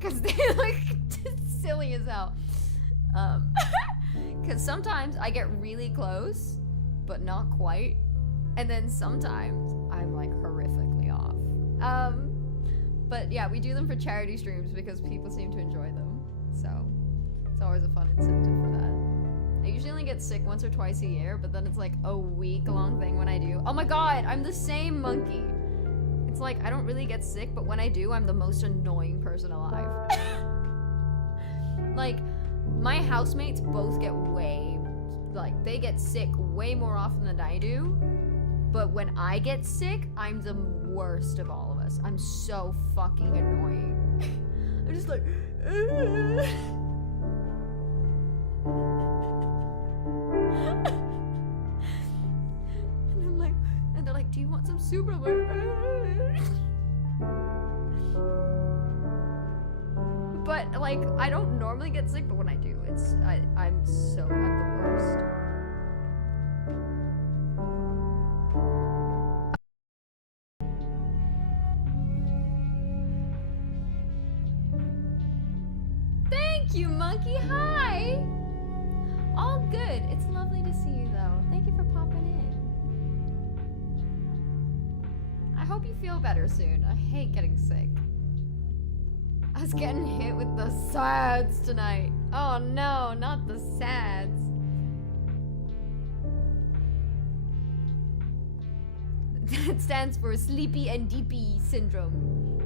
because they look silly as hell. Because sometimes I get really close, but not quite. And then sometimes I'm like horrifically off. But yeah, we do them for charity streams because people seem to enjoy them. So it's always a fun incentive for that. I usually only get sick once or twice a year, but then it's like a week-long thing when I do. Oh my god, I'm the same monkey. It's like, I don't really get sick, but when I do, I'm the most annoying person alive. Like, my housemates both get they get sick way more often than I do. But when I get sick, I'm the worst of all of us. I'm so fucking annoying. I'm just like, and I'm like, and they're like, do you want some soup? I'm like, but like, I don't normally get sick, but when I do, I'm the worst. Thank you, monkey. Hi. All good. It's lovely to see you, though. Thank you for popping in. I hope you feel better soon. I hate getting sick. I was getting hit with the SADS tonight. Oh no, not the SADS. That stands for Sleepy and Deepy Syndrome.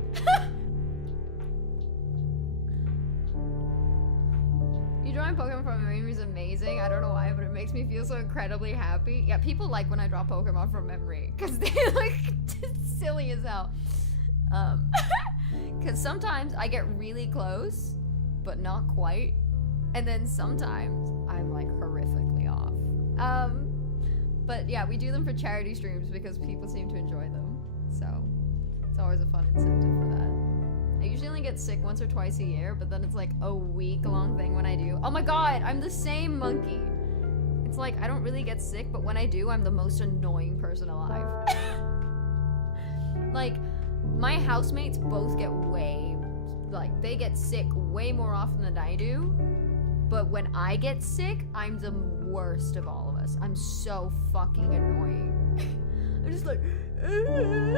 You drawing Pokemon from memory is amazing. I don't know why, but it makes me feel so incredibly happy. Yeah, people like when I draw Pokemon from memory because they look silly as hell. Because sometimes I get really close, but not quite. And then sometimes I'm like horrifically off. But yeah, we do them for charity streams because people seem to enjoy them. So it's always a fun incentive for that. I usually only get sick once or twice a year, but then it's like a week-long thing when I do. Oh my god, I'm the same monkey. It's like, I don't really get sick, but when I do, I'm the most annoying person alive. Like, my housemates both get they get sick way more often than I do. But when I get sick, I'm the worst of all of us. I'm so fucking annoying. I'm just like, and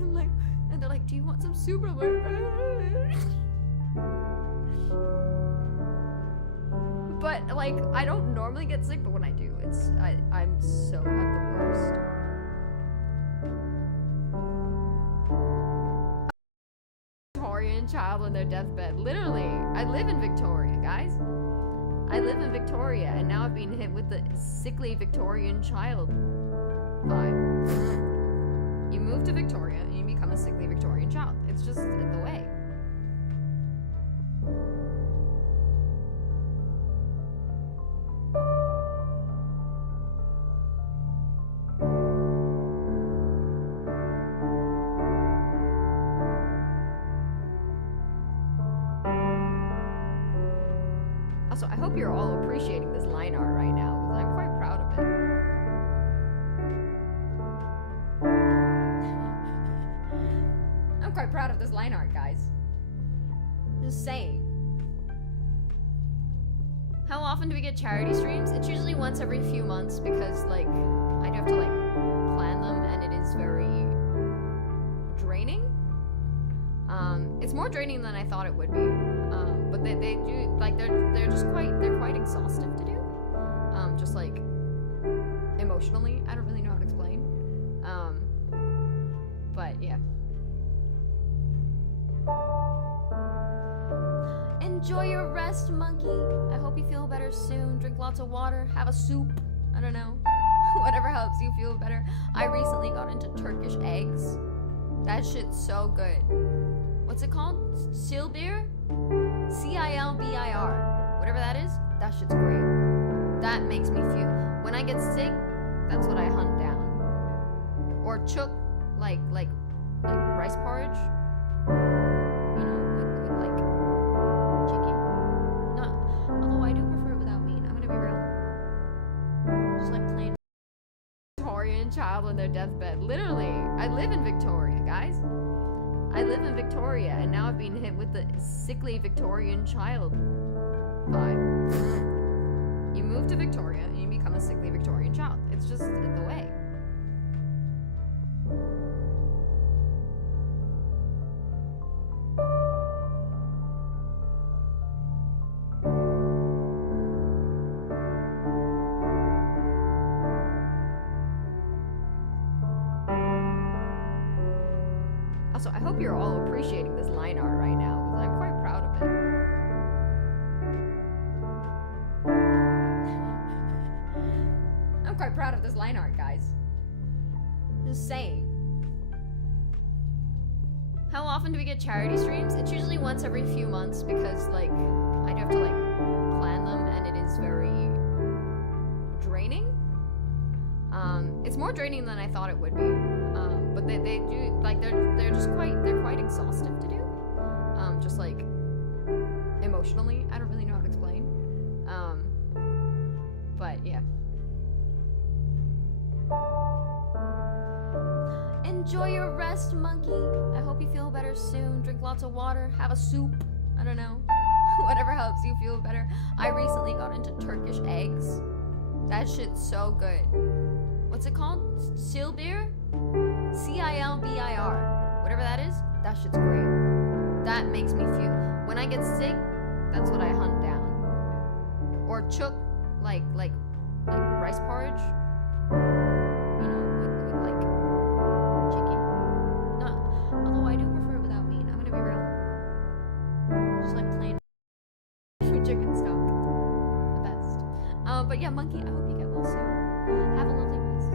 I'm like, and they're like, do you want some soup? I'm like, but like, I don't normally get sick, but when I do, I'm the worst. Victorian child on their deathbed. Literally, I live in Victoria, guys. I live in Victoria, and now I've been hit with the sickly Victorian child vibe. You move to Victoria, and you become a sickly Victorian child. It's just the way. Also, I hope you're all appreciating this line art right now, because I'm quite proud of it. I'm quite proud of this line art, guys. Just saying. How often do we get charity streams? It's usually once every few months because, like, I do have to, like, plan them, and it is very draining. It's more draining than I thought it would be. But they do, like, they're quite exhaustive to do. Just like emotionally. I don't really know how to explain. But yeah. Enjoy your rest, monkey. I hope you feel better soon. Drink lots of water, have a soup. I don't know. Whatever helps you feel better. I recently got into Turkish eggs. That shit's so good. What's it called? Silbir? Cilbir. Whatever that is, that shit's great. That makes me feel. When I get sick, that's what I hunt down. Or chook, like rice porridge. You know, with like chicken. Not, although I do prefer it without meat. I'm gonna be real. Just like plain Victorian child on their deathbed. Literally, I live in Victoria, guys. I live in Victoria, and now I've been hit with the sickly Victorian child vibe. You move to Victoria, and you become a sickly Victorian child. It's just the way. Also, I hope you're all appreciating this line art right now, because I'm quite proud of it. I'm quite proud of this line art, guys. Just saying. How often do we get charity streams? It's usually once every few months, because, like, I do have to, like, plan them, and it is very draining. It's more draining than I thought it would be. But they do, like, they're just quite exhaustive to do. Just like emotionally, I don't really know how to explain. But yeah. Enjoy your rest, monkey. I hope you feel better soon. Drink lots of water, have a soup. I don't know. Whatever helps you feel better. I recently got into Turkish eggs. That shit's so good. What's it called? Silbir? Cilbir. Whatever that is, that shit's great. That makes me feel. When I get sick, that's what I hunt down. Or chook, like rice porridge. You know, with like chicken. Not, although I do prefer it without meat. I'm gonna be real. Just like plain chicken stock. The best. But yeah, monkey, I hope you get well soon. Have a lovely rest.